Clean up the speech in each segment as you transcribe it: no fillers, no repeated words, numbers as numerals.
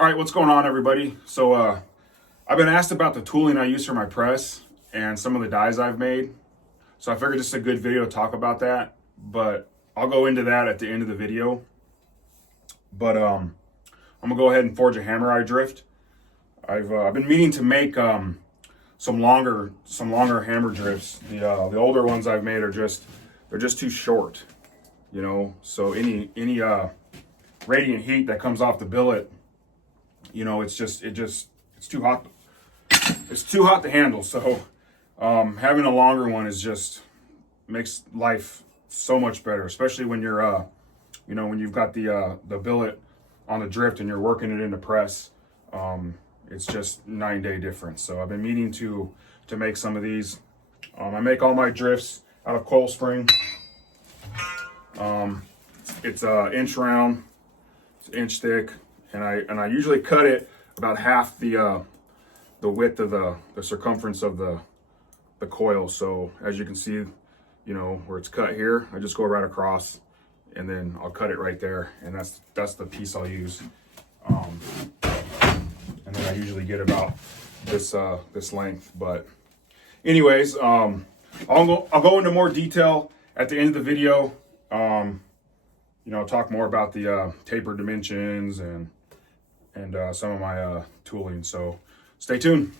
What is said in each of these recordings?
All right, what's going on, everybody? So I've been asked about the tooling I use for my press and some of the dies I've made. So I figured this is a good video to talk about that, but I'll go into that at the end of the video. But I'm gonna go ahead and forge a hammer eye drift. I've been meaning to make some longer hammer drifts. The older ones I've made are just too short, you know. So any radiant heat that comes off the billet, you know, it's too hot. It's too hot to handle. So having a longer one is just makes life so much better, especially when you're you know, when you've got the billet on the drift and you're working it into press. It's just 9-day difference. So I've been meaning to make some of these. I make all my drifts out of coil spring. It's an inch round, it's an inch thick, and I usually cut it about half the width of the circumference of the coil. So as you can see, you know, where it's cut here, I just go right across and then I'll cut it right there, and that's the piece I'll use. And then I usually get about this length. But anyways, I'll go into more detail at the end of the video. You know, talk more about the taper dimensions and some of my tooling. So stay tuned.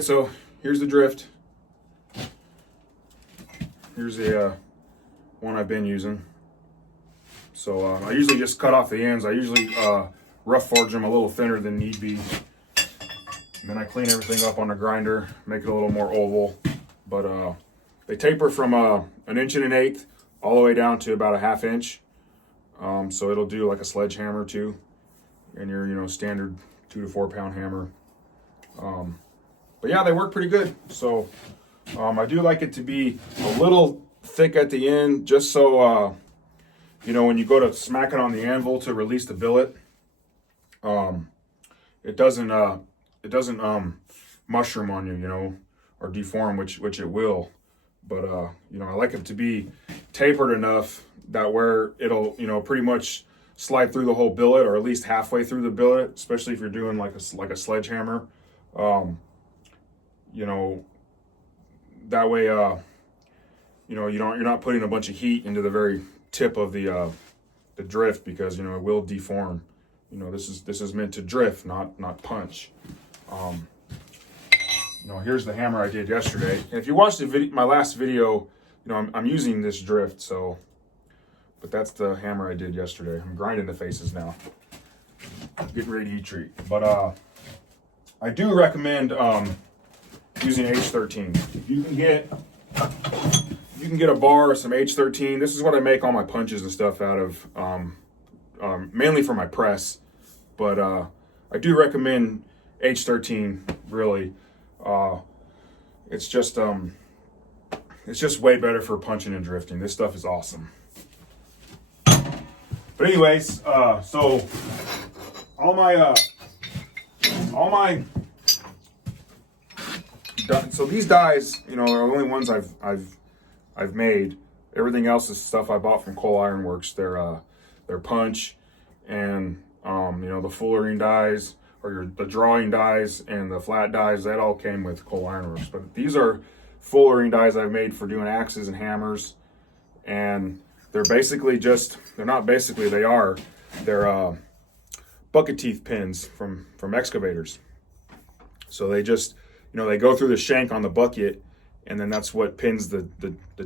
right, so here's the drift. Here's the one I've been using. So I usually just cut off the ends. I usually rough forge them a little thinner than need be. And then I clean everything up on the grinder, make it a little more oval. But they taper from 1.125" all the way down to about 1/2 inch. So it'll do like a sledgehammer too, and your standard 2 to 4 pound hammer. But yeah, they work pretty good. So I do like it to be a little thick at the end, just so when you go to smack it on the anvil to release the billet, it doesn't mushroom on you, or deform, which it will. But I like it to be tapered enough that where it'll pretty much slide through the whole billet, or at least halfway through the billet, especially if you're doing like a sledgehammer. That way you're not putting a bunch of heat into the very tip of the drift, because it will deform. This is meant to drift, not punch. Here's the hammer I did yesterday. And if you watched my last video, I'm using this drift, but that's the hammer I did yesterday. I'm grinding the faces now, getting ready to heat treat. But I do recommend using H13. If you can get a bar or some H13. This is what I make all my punches and stuff out of, mainly for my press. But I do recommend H13, really. It's just way better for punching and drifting. This stuff is awesome. But anyways, so all my so these dies, are the only ones I've made. Everything else is stuff I bought from Cole Iron Works. Their punch and the fullerene dies, or the drawing dies and the flat dies, that all came with Cole Iron Works. But these are fullerene dies I've made for doing axes and hammers, and they're bucket teeth pins from excavators. So they just they go through the shank on the bucket, and then that's what pins the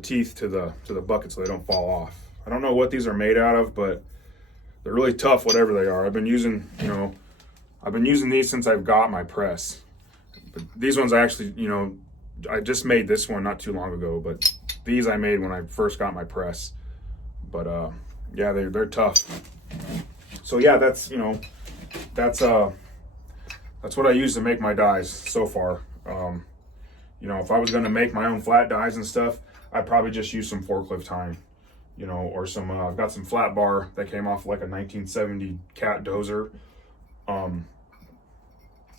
teeth to the bucket so they don't fall off. I don't know what these are made out of, but they're really tough, whatever they are. I've been using these since I've got my press. But these ones I actually, I just made this one not too long ago, but these I made when I first got my press. But yeah, they're tough. So yeah, that's what I use to make my dies so far. If I was going to make my own flat dies and stuff, I'd probably just use some forklift tine, or some, I've got some flat bar that came off like a 1970 Cat Dozer.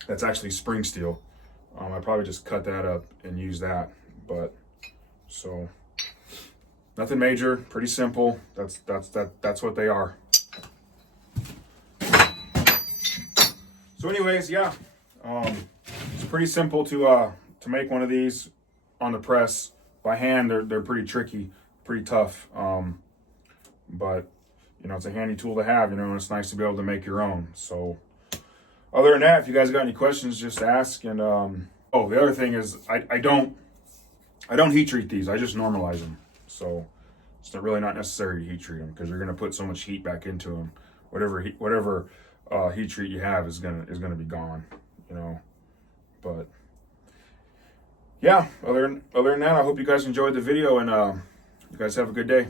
That's actually spring steel. I probably just cut that up and use that. But so nothing major, pretty simple. That's what they are. So anyways, yeah, it's pretty simple to make one of these on the press. By hand, they're pretty tricky, pretty tough. But it's a handy tool to have, and it's nice to be able to make your own. So other than that, if you guys got any questions, just ask. And the other thing is I don't heat treat these. I just normalize them. So it's really not necessary to heat treat them, because you're going to put so much heat back into them. Whatever heat treat you have is gonna be gone, But yeah, other than that, I hope you guys enjoyed the video, and you guys have a good day.